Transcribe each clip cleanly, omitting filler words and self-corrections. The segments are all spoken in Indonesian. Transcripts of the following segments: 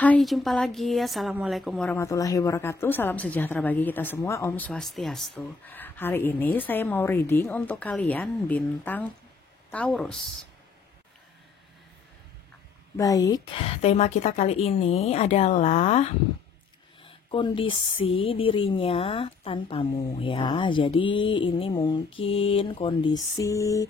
Hai, jumpa lagi. Assalamualaikum warahmatullahi wabarakatuh. Salam sejahtera bagi kita semua. Om Swastiastu. Hari ini saya mau reading untuk kalian bintang Taurus. Baik, tema kita kali ini adalah kondisi dirinya tanpamu ya. Jadi ini mungkin kondisi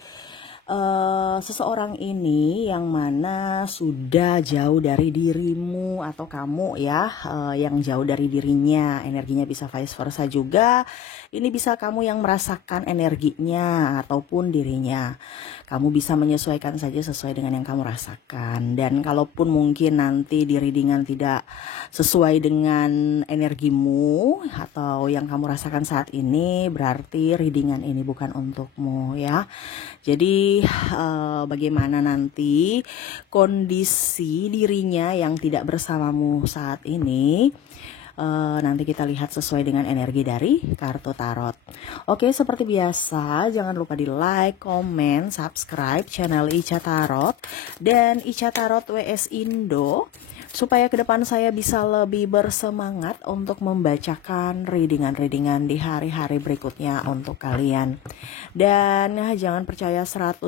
seseorang ini yang mana sudah jauh dari dirimu atau kamu ya, yang jauh dari dirinya. Energinya bisa vice versa juga. Ini bisa kamu yang merasakan energinya ataupun dirinya. Kamu bisa menyesuaikan saja sesuai dengan yang kamu rasakan. Dan kalaupun mungkin nanti di readingan tidak sesuai dengan energimu atau yang kamu rasakan saat ini, berarti readingan ini bukan untukmu ya. Jadi bagaimana nanti kondisi dirinya yang tidak bersamamu saat ini, nanti kita lihat sesuai dengan energi dari kartu tarot. Oke, seperti biasa jangan lupa di like, komen, subscribe channel Ica Tarot dan Ica Tarot WS Indo, supaya ke depan saya bisa lebih bersemangat untuk membacakan readingan-readingan di hari-hari berikutnya untuk kalian. Dan jangan percaya 100%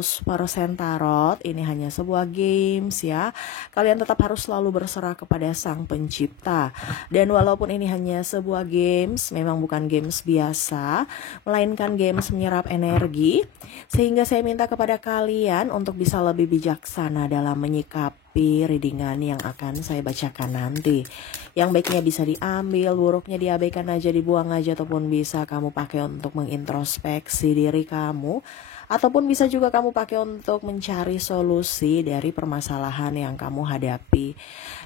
tarot, ini hanya sebuah games ya. Kalian tetap harus selalu berserah kepada Sang Pencipta. Dan walaupun ini hanya sebuah games, memang bukan games biasa, melainkan games menyerap energi, sehingga saya minta kepada kalian untuk bisa lebih bijaksana dalam menyikapi readingan yang akan saya bacakan nanti. Yang baiknya bisa diambil, buruknya diabaikan aja, dibuang aja, ataupun bisa kamu pakai untuk mengintrospeksi diri kamu, ataupun bisa juga kamu pakai untuk mencari solusi dari permasalahan yang kamu hadapi.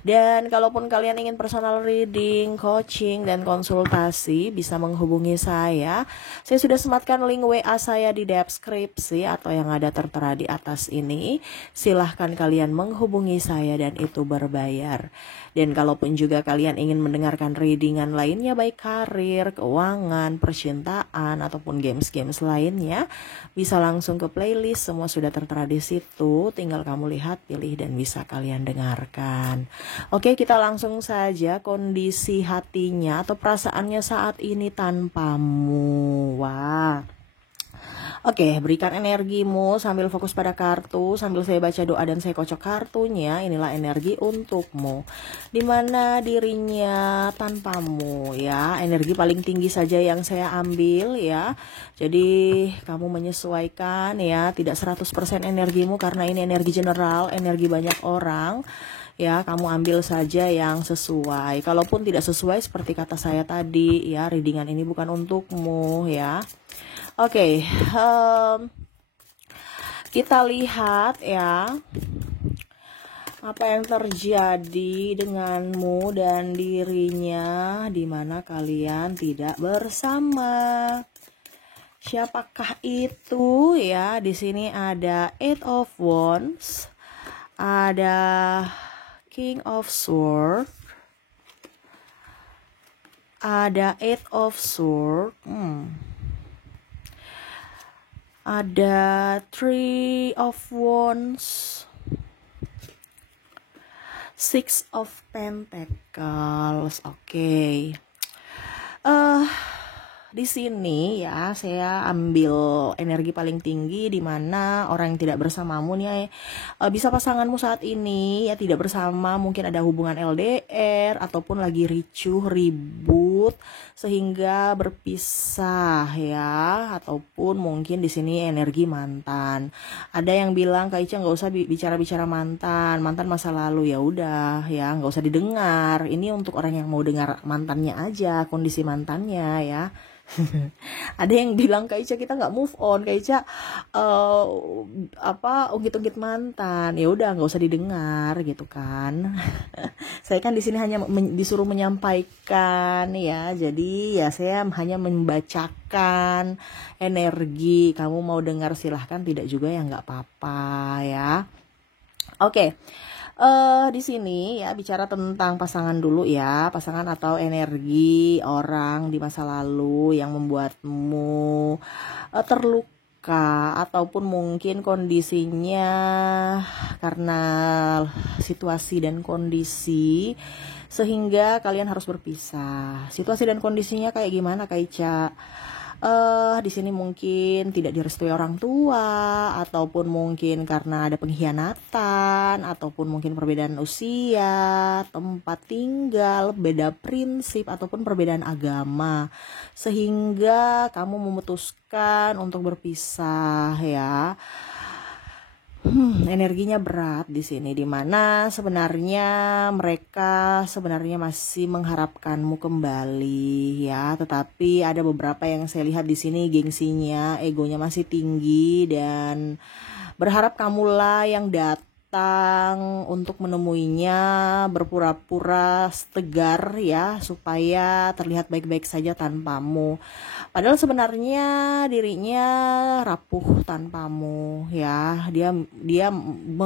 Dan kalaupun kalian ingin personal reading, coaching, dan konsultasi, bisa menghubungi saya. Saya sudah sematkan link WA saya di deskripsi atau yang ada tertera di atas ini. Silahkan kalian menghubungi saya dan itu berbayar. Dan kalaupun juga kalian ingin mendengarkan readingan lainnya, baik karir, keuangan, percintaan, ataupun games-games lainnya, bisa langsung ke playlist, semua sudah tertera di situ. Tinggal kamu lihat, pilih, dan bisa kalian dengarkan. Oke, kita langsung saja kondisi hatinya atau perasaannya saat ini tanpamu. Wah. Oke, berikan energimu sambil fokus pada kartu, sambil saya baca doa dan saya kocok kartunya. Inilah energi untukmu, dimana dirinya tanpamu ya. Energi paling tinggi saja yang saya ambil ya. Jadi kamu menyesuaikan ya, tidak 100% energimu karena ini energi general, energi banyak orang. Ya, kamu ambil saja yang sesuai. Kalaupun tidak sesuai seperti kata saya tadi ya, readingan ini bukan untukmu ya. Oke, kita lihat ya apa yang terjadi denganmu dan dirinya di mana kalian tidak bersama. Siapakah itu ya? Di sini ada Eight of Wands, ada King of Swords, ada Eight of Swords, ada Three of Wands, Six of Pentacles. Oke. Di sini ya saya ambil energi paling tinggi di mana orang yang tidak bersamamu nih bisa pasanganmu saat ini ya tidak bersama, mungkin ada hubungan LDR ataupun lagi ricuh, ribut sehingga berpisah ya, ataupun mungkin di sini energi mantan. Ada yang bilang Kak Ica nggak usah bicara-bicara mantan masa lalu, ya udah ya nggak usah didengar. Ini untuk orang yang mau dengar mantannya aja, kondisi mantannya ya. Ada yang bilang Kak Ica kita nggak move on, Kak Ica ungkit-ungkit mantan, ya udah nggak usah didengar gitu kan. Saya kan di sini hanya disuruh menyampaikan ya, jadi ya saya hanya membacakan energi. Kamu mau dengar silahkan, tidak juga ya nggak apa-apa ya. Oke. Di sini ya bicara tentang pasangan dulu ya, pasangan atau energi orang di masa lalu yang membuatmu terluka terluka, ataupun mungkin kondisinya karena situasi dan kondisi sehingga kalian harus berpisah. Situasi dan kondisinya kayak gimana, Kak Ica? Di sini mungkin tidak direstui orang tua, ataupun mungkin karena ada pengkhianatan, ataupun mungkin perbedaan usia, tempat tinggal, beda prinsip, ataupun perbedaan agama, sehingga kamu memutuskan untuk berpisah ya. Energinya berat di sini, dimana sebenarnya mereka sebenarnya masih mengharapkanmu kembali ya, tetapi ada beberapa yang saya lihat di sini gengsinya, egonya masih tinggi dan berharap kamulah yang datang untuk menemuinya, berpura-pura tegar ya, supaya terlihat baik-baik saja tanpamu. Padahal sebenarnya dirinya rapuh tanpamu ya. Dia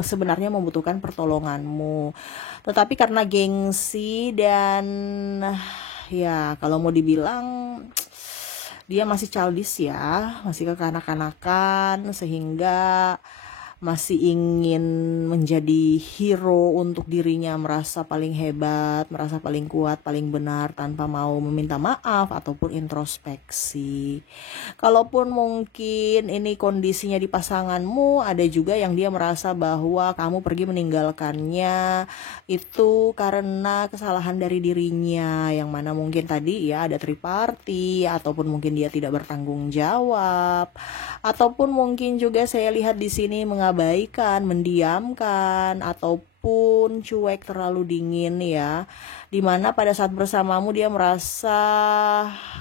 sebenarnya membutuhkan pertolonganmu. Tetapi karena gengsi dan ya kalau mau dibilang dia masih childish ya, masih kekanak-kanakan, sehingga masih ingin menjadi hero untuk dirinya, merasa paling hebat, merasa paling kuat, paling benar, tanpa mau meminta maaf ataupun introspeksi. Kalaupun mungkin ini kondisinya di pasanganmu, ada juga yang dia merasa bahwa kamu pergi meninggalkannya itu karena kesalahan dari dirinya, yang mana mungkin tadi ya ada triparty, ataupun mungkin dia tidak bertanggung jawab, ataupun mungkin juga saya lihat di sini mengabaikan, mendiamkan, ataupun cuek, terlalu dingin ya, dimana pada saat bersamamu dia merasa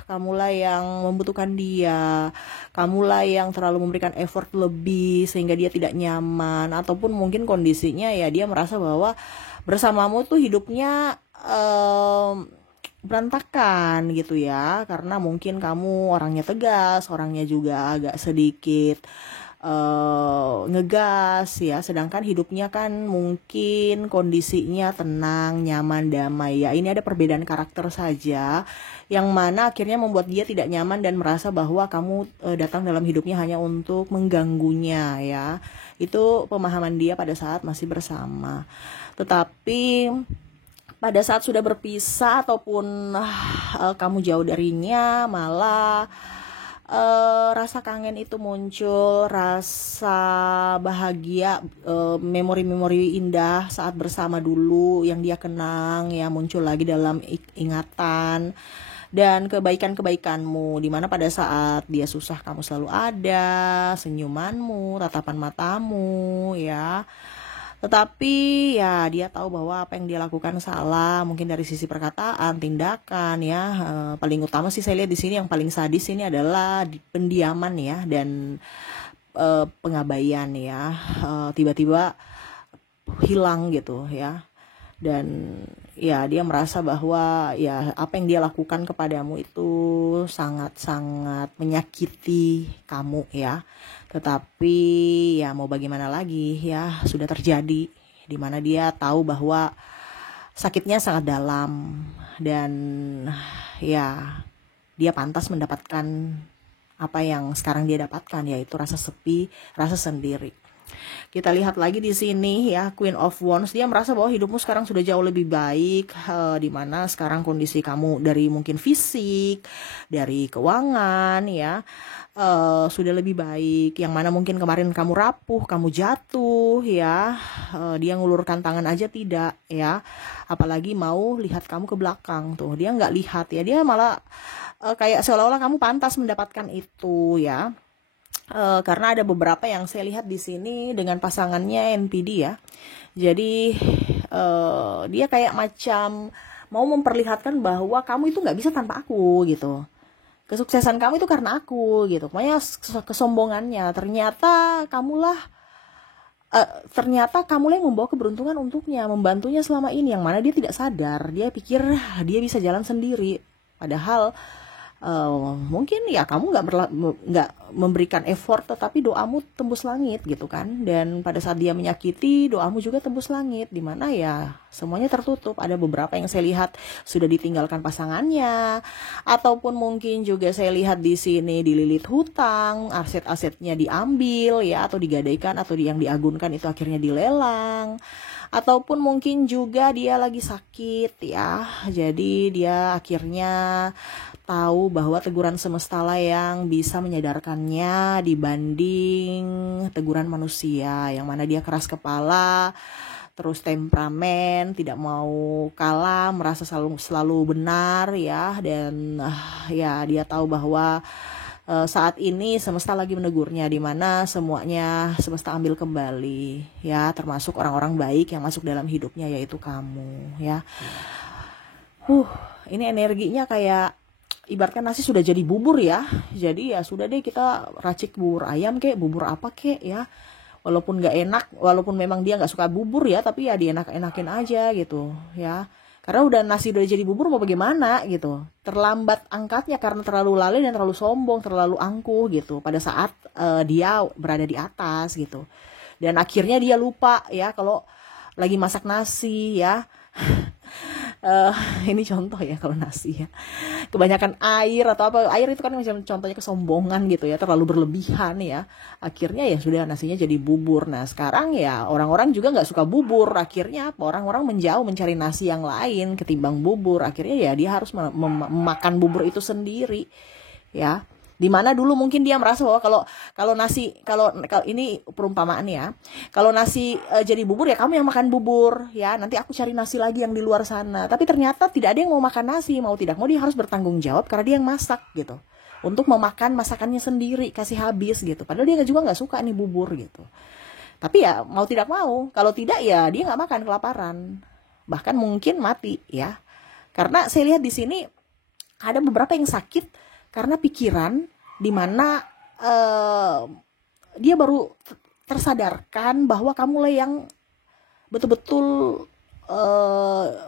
kamulah yang membutuhkan dia, kamulah yang terlalu memberikan effort lebih sehingga dia tidak nyaman, ataupun mungkin kondisinya ya dia merasa bahwa bersamamu tuh hidupnya berantakan gitu ya, karena mungkin kamu orangnya tegas, orangnya juga agak sedikit ngegas ya, sedangkan hidupnya kan mungkin kondisinya tenang, nyaman, damai ya. Ini ada perbedaan karakter saja yang mana akhirnya membuat dia tidak nyaman dan merasa bahwa kamu datang dalam hidupnya hanya untuk mengganggunya ya. Itu pemahaman dia pada saat masih bersama. Tetapi pada saat sudah berpisah ataupun kamu jauh darinya, malah rasa kangen itu muncul, rasa bahagia, memori-memori indah saat bersama dulu yang dia kenang ya muncul lagi dalam ingatan, dan kebaikan-kebaikanmu, dimana pada saat dia susah kamu selalu ada, senyumanmu, tatapan matamu ya. Tetapi ya dia tahu bahwa apa yang dia lakukan salah, mungkin dari sisi perkataan, tindakan ya. Paling utama sih saya lihat di sini yang paling sadis ini adalah pendiaman ya, dan pengabaian ya. Tiba-tiba hilang gitu ya. Dan ya dia merasa bahwa ya apa yang dia lakukan kepadamu itu sangat-sangat menyakiti kamu ya. Tetapi ya mau bagaimana lagi ya, sudah terjadi, dimana dia tahu bahwa sakitnya sangat dalam, dan ya dia pantas mendapatkan apa yang sekarang dia dapatkan, yaitu rasa sepi, rasa sendiri. Kita lihat lagi di sini ya, Queen of Wands, dia merasa bahwa hidupmu sekarang sudah jauh lebih baik, dimana sekarang kondisi kamu dari mungkin fisik, dari keuangan ya, sudah lebih baik, yang mana mungkin kemarin kamu rapuh, kamu jatuh ya, dia ngulurkan tangan aja tidak ya, apalagi mau lihat kamu ke belakang tuh, dia nggak lihat ya, dia malah kayak seolah-olah kamu pantas mendapatkan itu ya. Karena ada beberapa yang saya lihat di sini dengan pasangannya NPD ya. Jadi dia kayak macam mau memperlihatkan bahwa kamu itu nggak bisa tanpa aku gitu. Kesuksesan kamu itu karena aku gitu. Pokoknya kesombongannya. Ternyata kamulah yang membawa keberuntungan untuknya, membantunya selama ini, yang mana dia tidak sadar. Dia pikir dia bisa jalan sendiri. Padahal mungkin ya kamu nggak memberikan effort, tetapi doamu tembus langit gitu kan. Dan pada saat dia menyakiti, doamu juga tembus langit, dimana ya semuanya tertutup. Ada beberapa yang saya lihat sudah ditinggalkan pasangannya, ataupun mungkin juga saya lihat di sini dililit hutang, aset-asetnya diambil ya, atau digadaikan, atau yang diagunkan itu akhirnya dilelang. Ataupun mungkin juga dia lagi sakit ya, jadi dia akhirnya tahu bahwa teguran semesta lah yang bisa menyadarkannya dibanding teguran manusia, yang mana dia keras kepala, terus temperamen, tidak mau kalah, merasa selalu benar ya. Dan ya dia tahu bahwa saat ini semesta lagi menegurnya, dimana semuanya semesta ambil kembali ya, termasuk orang-orang baik yang masuk dalam hidupnya, yaitu kamu ya. Ini energinya kayak ibaratkan nasi sudah jadi bubur ya. Jadi ya sudah deh, kita racik bubur ayam kek, bubur apa kek ya. Walaupun gak enak, walaupun memang dia gak suka bubur ya, tapi ya dienak-enakin aja gitu ya. Karena udah nasi udah jadi bubur, mau bagaimana gitu. Terlambat angkatnya karena terlalu lalai dan terlalu sombong, terlalu angkuh gitu pada saat dia berada di atas gitu. Dan akhirnya dia lupa ya kalau lagi masak nasi ya. Ini contoh ya, kalau nasi ya kebanyakan air atau apa, air itu kan contohnya kesombongan gitu ya, terlalu berlebihan ya, akhirnya ya sudah nasinya jadi bubur. Nah sekarang ya orang-orang juga nggak suka bubur, akhirnya apa, orang-orang menjauh mencari nasi yang lain ketimbang bubur, akhirnya ya dia harus memakan bubur itu sendiri ya. Dimana dulu mungkin dia merasa bahwa kalau nasi, kalau ini perumpamaan ya, kalau nasi jadi bubur ya kamu yang makan bubur ya, nanti aku cari nasi lagi yang di luar sana. Tapi ternyata tidak ada yang mau makan nasi, mau tidak mau dia harus bertanggung jawab karena dia yang masak gitu, untuk memakan masakannya sendiri, kasih habis gitu. Padahal dia juga nggak suka nih bubur gitu. Tapi ya mau tidak mau, kalau tidak ya dia nggak makan, kelaparan, bahkan mungkin mati ya. Karena saya lihat di sini ada beberapa yang sakit karena pikiran, dimana dia baru tersadarkan bahwa kamulah yang betul-betul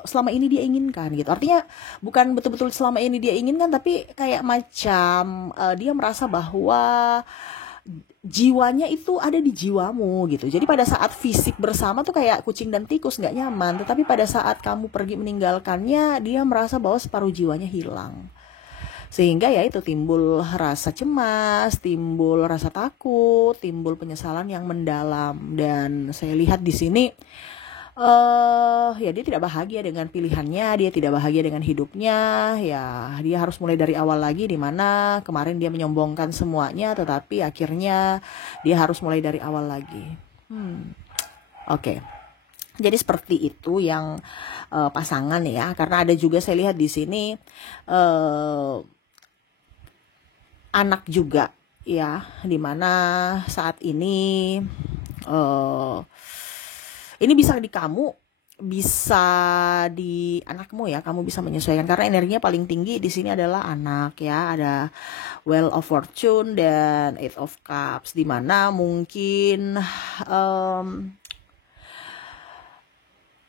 selama ini dia inginkan gitu. Artinya bukan betul-betul selama ini dia inginkan, tapi kayak macam dia merasa bahwa jiwanya itu ada di jiwamu gitu. Jadi pada saat fisik bersama tuh kayak kucing dan tikus, nggak nyaman. Tetapi pada saat kamu pergi meninggalkannya, dia merasa bahwa separuh jiwanya hilang. Sehingga ya itu timbul rasa cemas, timbul rasa takut, timbul penyesalan yang mendalam. Dan saya lihat di sini ya dia tidak bahagia dengan pilihannya, dia tidak bahagia dengan hidupnya ya. Dia harus mulai dari awal lagi, dimana kemarin dia menyombongkan semuanya, tetapi akhirnya dia harus mulai dari awal lagi. Oke. Jadi seperti itu yang pasangan ya. Karena ada juga saya lihat di sini anak juga ya, dimana saat ini bisa di kamu, bisa di anakmu ya, kamu bisa menyesuaikan karena energinya paling tinggi di sini adalah anak ya. Ada Wheel of Fortune dan Eight of Cups, dimana mungkin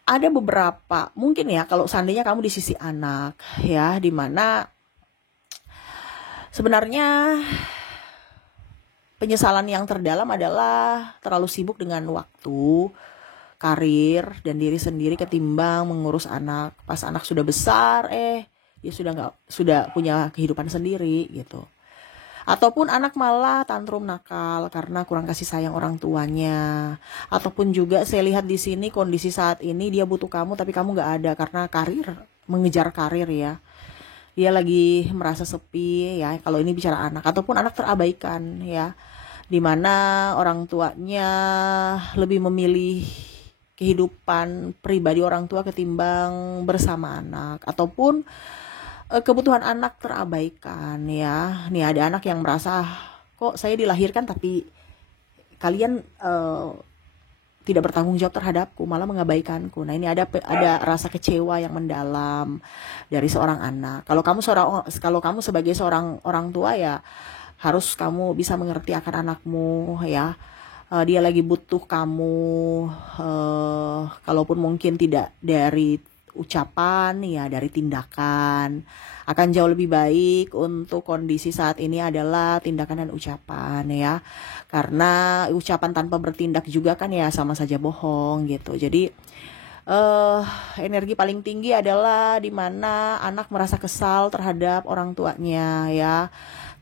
ada beberapa mungkin ya, kalau seandainya kamu di sisi anak ya, dimana sebenarnya penyesalan yang terdalam adalah terlalu sibuk dengan waktu, karir, dan diri sendiri ketimbang mengurus anak. Pas anak sudah besar, dia sudah punya kehidupan sendiri gitu. Ataupun anak malah tantrum nakal karena kurang kasih sayang orang tuanya. Ataupun juga saya lihat di sini kondisi saat ini dia butuh kamu tapi kamu nggak ada karena karir, mengejar karir ya. Dia lagi merasa sepi ya, kalau ini bicara anak. Ataupun anak terabaikan ya, dimana orang tuanya lebih memilih kehidupan pribadi orang tua ketimbang bersama anak. Ataupun kebutuhan anak terabaikan ya. Nih ada anak yang merasa, kok saya dilahirkan tapi kalian tidak bertanggung jawab terhadapku, malah mengabaikanku. Nah ini ada rasa kecewa yang mendalam dari seorang anak. Kalau kamu sebagai seorang orang tua ya, harus kamu bisa mengerti akan anakmu ya. Dia lagi butuh kamu, kalaupun mungkin tidak dari ucapan ya, dari tindakan. Akan jauh lebih baik untuk kondisi saat ini adalah tindakan dan ucapan ya. Karena ucapan tanpa bertindak juga kan ya sama saja bohong gitu. Jadi energi paling tinggi adalah di mana anak merasa kesal terhadap orang tuanya ya.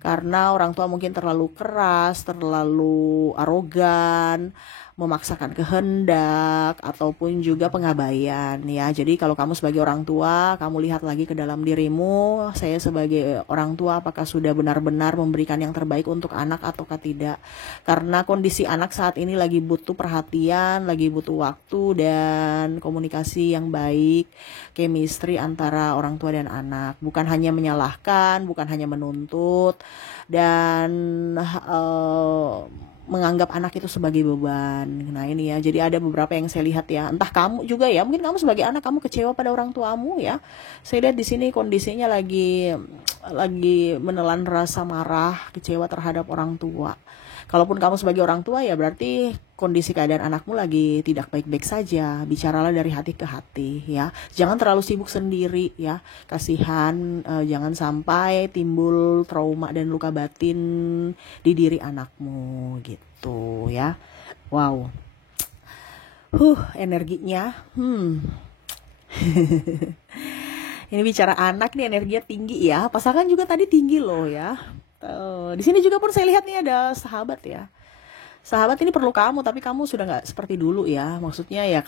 Karena orang tua mungkin terlalu keras, terlalu arogan, memaksakan kehendak, ataupun juga pengabaian ya. Jadi kalau kamu sebagai orang tua, kamu lihat lagi ke dalam dirimu, saya sebagai orang tua apakah sudah benar-benar memberikan yang terbaik untuk anak ataukah tidak. Karena kondisi anak saat ini lagi butuh perhatian, lagi butuh waktu dan komunikasi yang baik, chemistry antara orang tua dan anak. Bukan hanya menyalahkan, bukan hanya menuntut, dan menganggap anak itu sebagai beban. Nah ini ya, jadi ada beberapa yang saya lihat ya, entah kamu juga ya, mungkin kamu sebagai anak kamu kecewa pada orang tuamu ya. Saya lihat di sini kondisinya lagi menelan rasa marah, kecewa terhadap orang tua. Kalaupun kamu sebagai orang tua ya berarti kondisi keadaan anakmu lagi tidak baik-baik saja. Bicaralah dari hati ke hati ya. Jangan terlalu sibuk sendiri ya. Kasihan, jangan sampai timbul trauma dan luka batin di diri anakmu gitu ya. Wow. Energinya. Ini bicara anak nih energinya tinggi ya. Pasangan juga tadi tinggi loh ya. Di sini juga pun saya lihat nih ada sahabat ya. Sahabat ini perlu kamu, tapi kamu sudah nggak seperti dulu ya. Maksudnya ya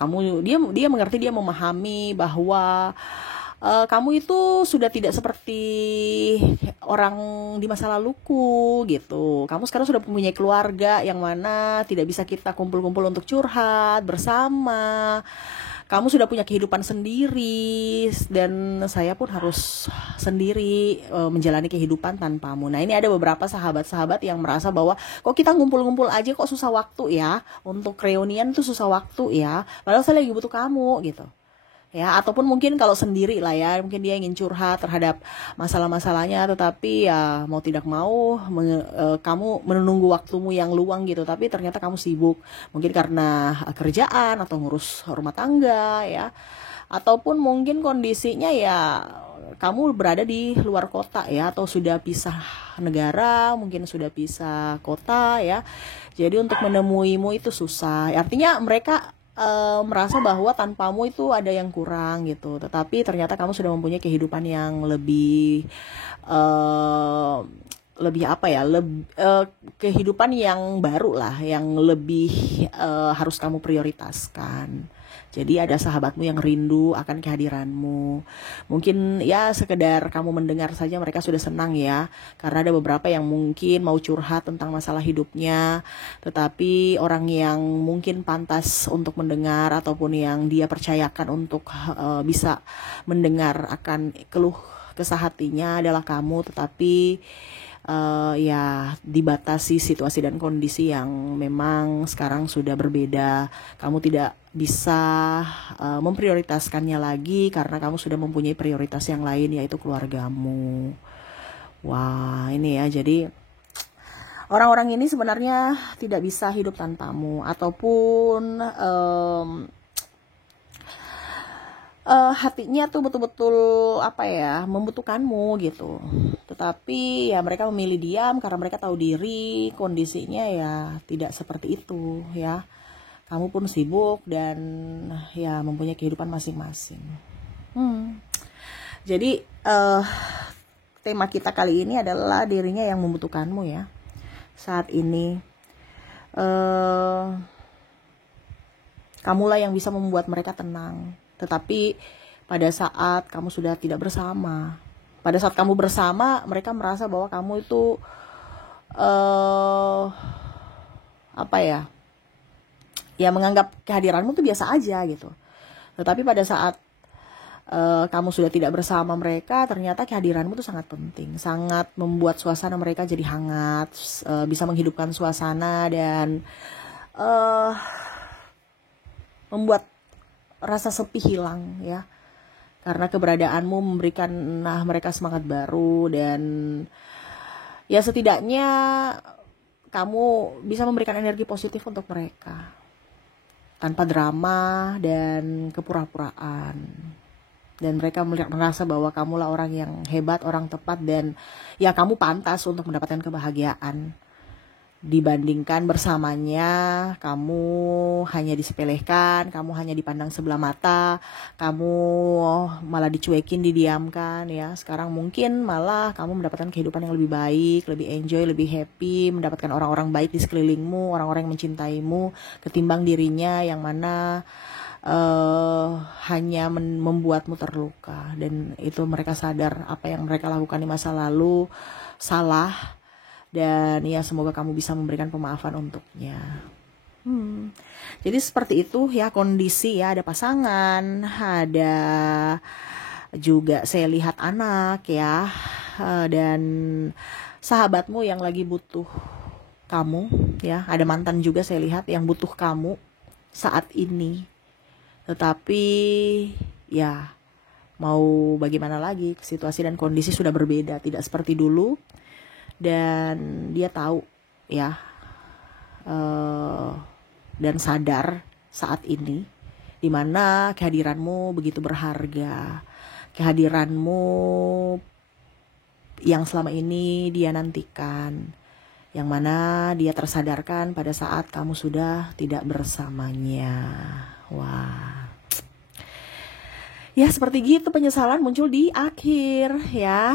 dia mengerti, dia memahami bahwa kamu itu sudah tidak seperti orang di masa laluku gitu. Kamu sekarang sudah mempunyai keluarga yang mana tidak bisa kita kumpul-kumpul untuk curhat bersama. Kamu sudah punya kehidupan sendiri dan saya pun harus sendiri menjalani kehidupan tanpamu. Nah ini ada beberapa sahabat-sahabat yang merasa bahwa kok kita ngumpul-ngumpul aja kok susah waktu ya, untuk reunian tuh susah waktu ya, padahal saya lagi butuh kamu gitu ya. Ataupun mungkin kalau sendiri lah ya, mungkin dia ingin curhat terhadap masalah-masalahnya, tetapi ya mau tidak mau kamu menunggu waktumu yang luang gitu, tapi ternyata kamu sibuk mungkin karena kerjaan atau ngurus rumah tangga ya, ataupun mungkin kondisinya ya kamu berada di luar kota ya, atau sudah pisah negara, mungkin sudah pisah kota ya. Jadi untuk menemuimu itu susah. Artinya mereka merasa bahwa tanpamu itu ada yang kurang gitu. Tetapi ternyata kamu sudah mempunyai kehidupan yang lebih apa ya, kehidupan yang baru lah, yang lebih harus kamu prioritaskan. Jadi ada sahabatmu yang rindu akan kehadiranmu. Mungkin ya sekedar kamu mendengar saja mereka sudah senang ya. Karena ada beberapa yang mungkin mau curhat tentang masalah hidupnya, tetapi orang yang mungkin pantas untuk mendengar ataupun yang dia percayakan untuk bisa mendengar akan keluh kesah hatinya adalah kamu. Tetapi ya dibatasi situasi dan kondisi yang memang sekarang sudah berbeda. Kamu tidak bisa memprioritaskannya lagi karena kamu sudah mempunyai prioritas yang lain, yaitu keluargamu. Wah ini ya, jadi orang-orang ini sebenarnya tidak bisa hidup tanpamu, ataupun hatinya tuh betul-betul apa ya, membutuhkanmu gitu. Tetapi ya mereka memilih diam karena mereka tahu diri kondisinya ya tidak seperti itu ya. Kamu pun sibuk dan ya mempunyai kehidupan masing-masing. Jadi tema kita kali ini adalah dirinya yang membutuhkanmu ya. Saat ini kamulah yang bisa membuat mereka tenang. Tetapi pada saat kamu sudah tidak bersama, pada saat kamu bersama, mereka merasa bahwa kamu itu apa ya, ya menganggap kehadiranmu tuh biasa aja gitu. Tetapi pada saat kamu sudah tidak bersama mereka, ternyata kehadiranmu tuh sangat penting, sangat membuat suasana mereka jadi hangat, bisa menghidupkan suasana dan membuat rasa sepi hilang ya. Karena keberadaanmu memberikan mereka semangat baru, dan ya setidaknya kamu bisa memberikan energi positif untuk mereka tanpa drama dan kepura-puraan. dan mereka merasa bahwa kamulah orang yang hebat, orang tepat, dan ya kamu pantas untuk mendapatkan kebahagiaan. Dibandingkan bersamanya, kamu hanya disepelekan, kamu hanya dipandang sebelah mata, kamu malah dicuekin, didiamkan ya. Sekarang mungkin malah kamu mendapatkan kehidupan yang lebih baik, lebih enjoy, lebih happy, mendapatkan orang-orang baik di sekelilingmu, orang-orang yang mencintaimu, ketimbang dirinya yang mana hanya membuatmu terluka. Dan itu mereka sadar apa yang mereka lakukan di masa lalu salah. Dan ya semoga kamu bisa memberikan pemaafan untuknya. Jadi seperti itu ya kondisi ya, ada pasangan, ada juga saya lihat anak ya, dan sahabatmu yang lagi butuh kamu ya, ada mantan juga saya lihat yang butuh kamu saat ini. Tetapi ya mau bagaimana lagi, situasi dan kondisi sudah berbeda, tidak seperti dulu. Dan dia tahu ya, dan sadar saat ini dimana kehadiranmu begitu berharga, kehadiranmu yang selama ini dia nantikan, yang mana dia tersadarkan pada saat kamu sudah tidak bersamanya. Wah, ya seperti gitu, penyesalan muncul di akhir ya.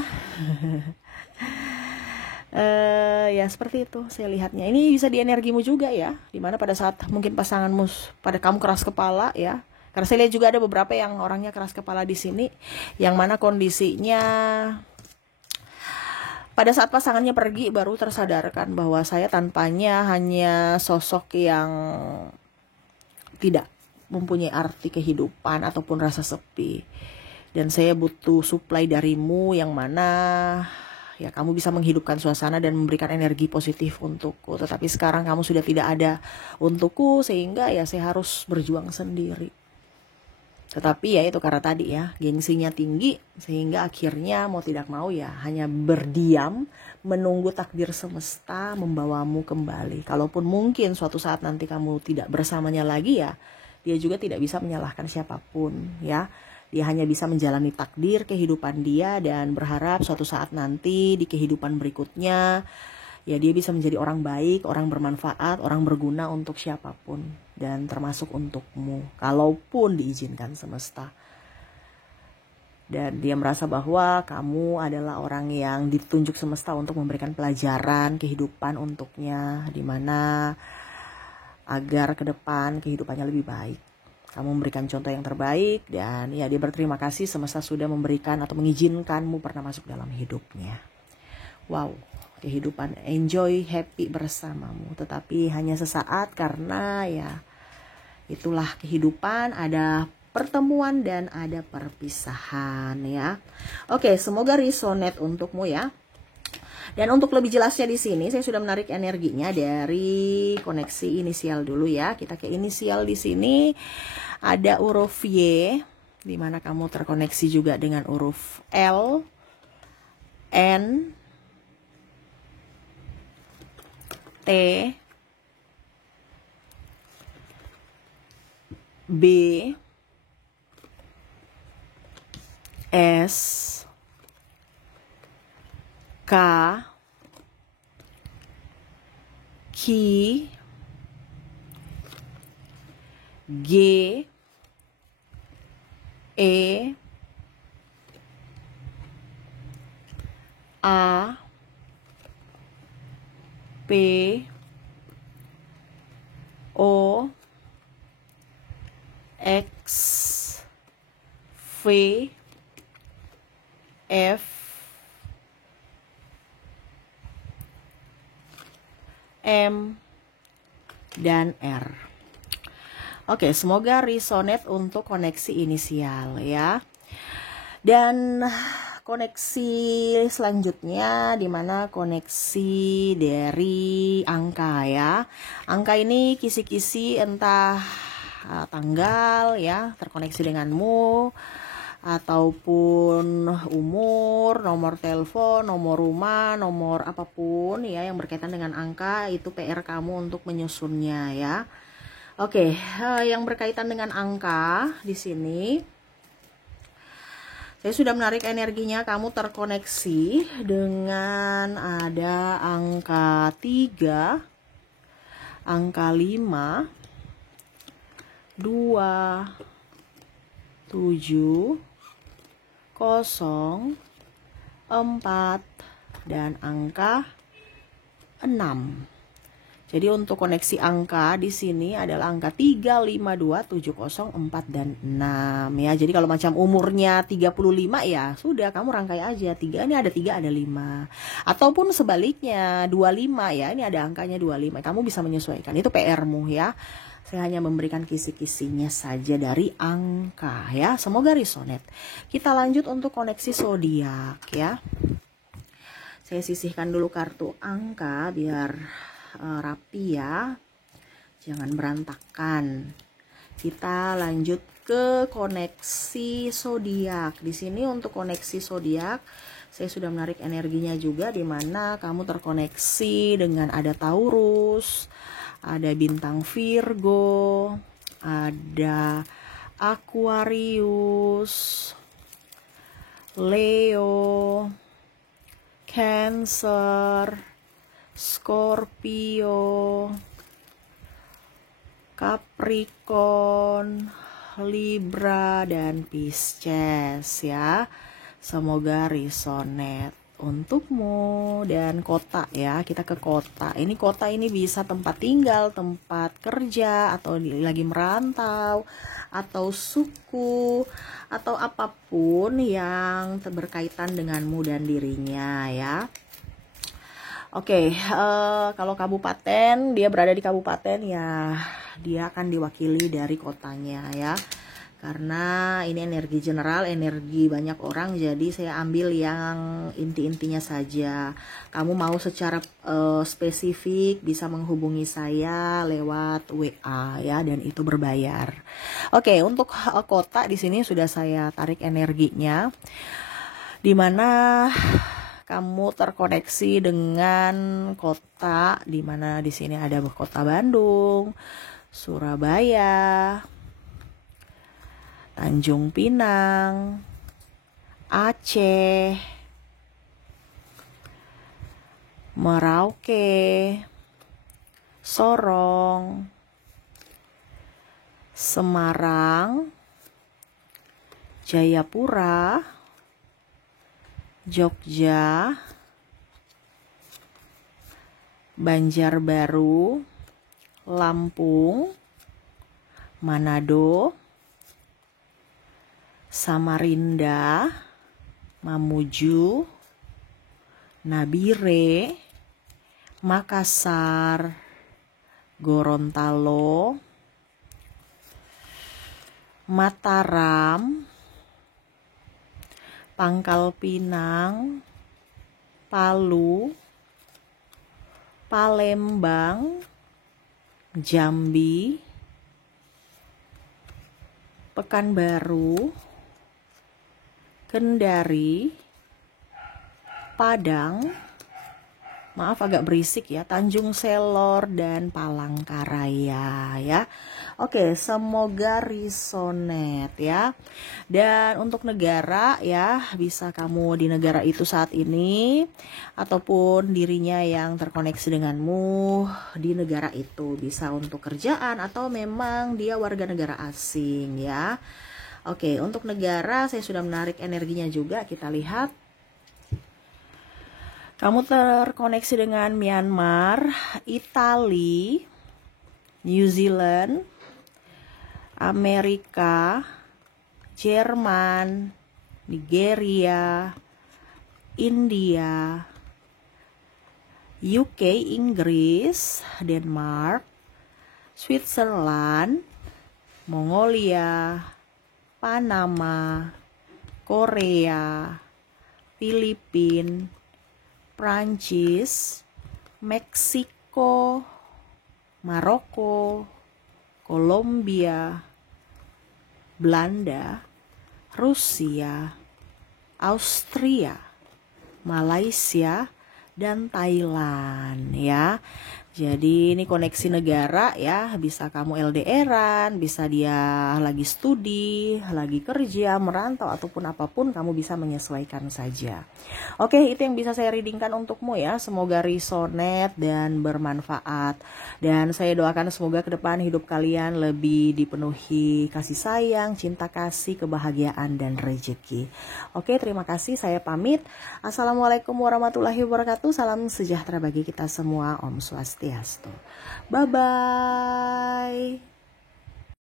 Ya seperti itu saya lihatnya. Ini bisa di energimu juga ya, dimana pada saat mungkin pasanganmu pada kamu keras kepala ya, karena saya lihat juga ada beberapa yang orangnya keras kepala di sini, yang mana kondisinya pada saat pasangannya pergi baru tersadarkan bahwa saya tanpanya hanya sosok yang tidak mempunyai arti kehidupan ataupun rasa sepi, dan saya butuh supply darimu yang mana ya kamu bisa menghidupkan suasana dan memberikan energi positif untukku. Tetapi sekarang kamu sudah tidak ada untukku, sehingga ya saya harus berjuang sendiri. Tetapi ya itu karena tadi ya, gengsinya tinggi, sehingga akhirnya mau tidak mau ya hanya berdiam, menunggu takdir semesta membawamu kembali. Kalaupun mungkin suatu saat nanti kamu tidak bersamanya lagi ya, dia juga tidak bisa menyalahkan siapapun ya. Dia hanya bisa menjalani takdir kehidupan dia dan berharap suatu saat nanti di kehidupan berikutnya ya dia bisa menjadi orang baik, orang bermanfaat, orang berguna untuk siapapun, dan termasuk untukmu kalaupun diizinkan semesta. Dan dia merasa bahwa kamu adalah orang yang ditunjuk semesta untuk memberikan pelajaran kehidupan untuknya, dimana agar ke depan kehidupannya lebih baik. Kamu memberikan contoh yang terbaik, dan ya dia berterima kasih semesta sudah memberikan atau mengizinkanmu pernah masuk dalam hidupnya. Wow, kehidupan enjoy, happy bersamamu, tetapi hanya sesaat karena ya itulah kehidupan, ada pertemuan dan ada perpisahan ya. Oke, semoga resonate untukmu ya. Dan untuk lebih jelasnya di sini saya sudah menarik energinya dari koneksi inisial dulu ya. Kita ke inisial di sini. Ada huruf Y, di mana kamu terkoneksi juga dengan huruf L, N, T, B, S, K, Q, G, E, A, P, O, X, V, F, M, dan R. Oke, semoga resonate untuk koneksi inisial ya. Dan koneksi selanjutnya dimana koneksi dari angka ya. Angka ini kisi-kisi entah tanggal ya, terkoneksi denganmu, ataupun umur, nomor telepon, nomor rumah, nomor apapun ya yang berkaitan dengan angka, itu PR kamu untuk menyusunnya ya. Oke, yang berkaitan dengan angka di sini Saya sudah menarik energinya, kamu terkoneksi dengan ada angka 3, angka 5, 2, 7, 0, 4, dan angka 6. Jadi untuk koneksi angka di sini adalah angka 3, 5, 2, 7, 0, 4, dan 6 ya. Jadi kalau macam umurnya 35 ya sudah kamu rangkai aja. 3 ini ada 3 ada 5. Ataupun sebaliknya 25 ya. Ini ada angkanya 25. Kamu bisa menyesuaikan. Itu PR-mu ya. Saya hanya memberikan kisi-kisinya saja dari angka ya. Semoga resonet. Kita lanjut untuk koneksi zodiak ya. Saya sisihkan dulu kartu angka biar rapi ya, jangan berantakan. Kita lanjut ke koneksi zodiak. Di sini untuk koneksi zodiak saya sudah menarik energinya juga, di mana kamu terkoneksi dengan ada Taurus, ada bintang Virgo, ada Aquarius, Leo, Cancer, Scorpio, Capricorn, Libra, dan Pisces ya. Semoga resonet untukmu. Dan kota ya, kita ke kota. Ini kota ini bisa tempat tinggal, tempat kerja, atau lagi merantau, atau suku, atau apapun yang berkaitan denganmu dan dirinya ya. Oke, kalau kabupaten, dia berada di kabupaten ya, dia akan diwakili dari kotanya ya. Karena ini energi general, energi banyak orang, jadi saya ambil yang inti-intinya saja. Kamu mau secara spesifik bisa menghubungi saya lewat WA ya, dan itu berbayar. Oke, untuk kota di sini sudah saya tarik energinya, dimana kamu terkoneksi dengan kota, di mana di sini ada kota Bandung, Surabaya, Tanjung Pinang, Aceh, Merauke, Sorong, Semarang, Jayapura, Jogja, Banjarbaru, Lampung, Manado, Samarinda, Mamuju, Nabire, Makassar, Gorontalo, Mataram, Pangkal Pinang, Palu, Palembang, Jambi, Pekanbaru, Kendari, Padang, maaf agak berisik ya, Tanjung Selor, dan Palangkaraya ya. Oke, semoga resonet ya. Dan untuk negara ya, bisa kamu di negara itu saat ini, ataupun dirinya yang terkoneksi denganmu di negara itu. Bisa untuk kerjaan atau memang dia warga negara asing ya. Oke, untuk negara saya sudah menarik energinya juga, kita lihat. Kamu terkoneksi dengan Myanmar, Italia, New Zealand, Amerika, Jerman, Nigeria, India, UK, Inggris, Denmark, Switzerland, Mongolia, Panama, Korea, Filipina, Prancis, Meksiko, Maroko, Kolombia, Belanda, Rusia, Austria, Malaysia, dan Thailand ya. Jadi ini koneksi negara ya, bisa kamu LDRan, bisa dia lagi studi, lagi kerja, merantau, ataupun apapun kamu bisa menyesuaikan saja. Oke, itu yang bisa saya readingkan untukmu ya. Semoga resonate dan bermanfaat. Dan saya doakan semoga ke depan hidup kalian lebih dipenuhi kasih sayang, cinta kasih, kebahagiaan, dan rezeki. Oke, terima kasih. Saya pamit. Assalamualaikum warahmatullahi wabarakatuh. Salam sejahtera bagi kita semua. Om Swastiastu. Bye-bye.